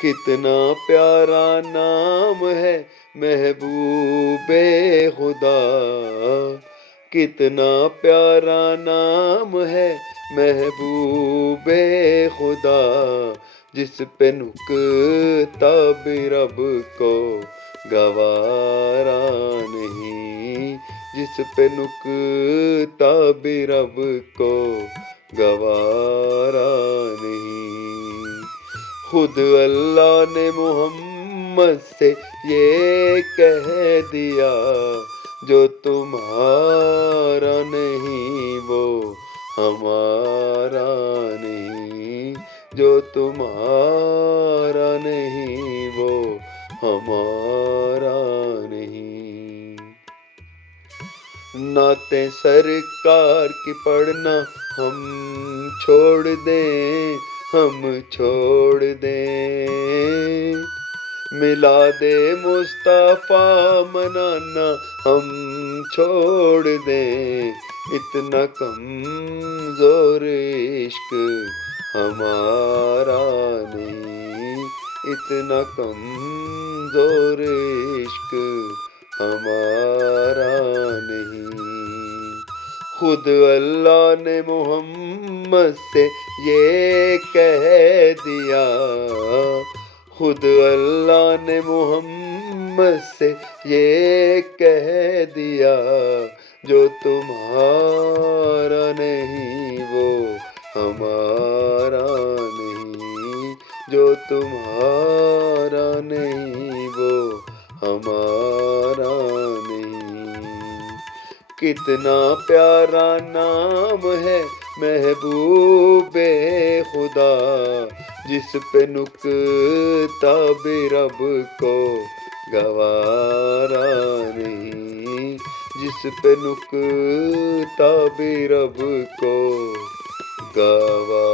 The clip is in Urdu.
کتنا پیارا نام ہے محبوب خدا، کتنا پیارا نام ہے محبوب خدا، جس پہ نکتا بھی رب کو گوارا نہیں، جس پہ نکتا بھی رب کو گوارا نہیں۔ خود اللہ نے محمد سے یہ کہہ دیا، جو تمہارا نہیں وہ ہمارا نہیں، جو تمہارا نہیں وہ ہمارا نہیں۔ نعتیں سرکار کی پڑھنا ہم چھوڑ دیں، ہم چھوڑ دیں، میلاد مصطفیٰ منانا ہم چھوڑ دیں، اتنا کمزور عشق ہمارا نہیں، اتنا کمزور عشق ہمارا نہیں۔ خود اللہ نے محمد سے یہ کہہ دیا، خود اللہ نے محمد سے یہ کہہ دیا، جو تمہارا نہیں وہ ہمارا نہیں، جو تمہارا نہیں وہ ہمارا نہیں۔ کتنا پیارا نام ہے محبوب خدا، جس پہ نکتا بھی رب کو گوارا نہیں، جس پہ نکتا بھی رب کو گوارا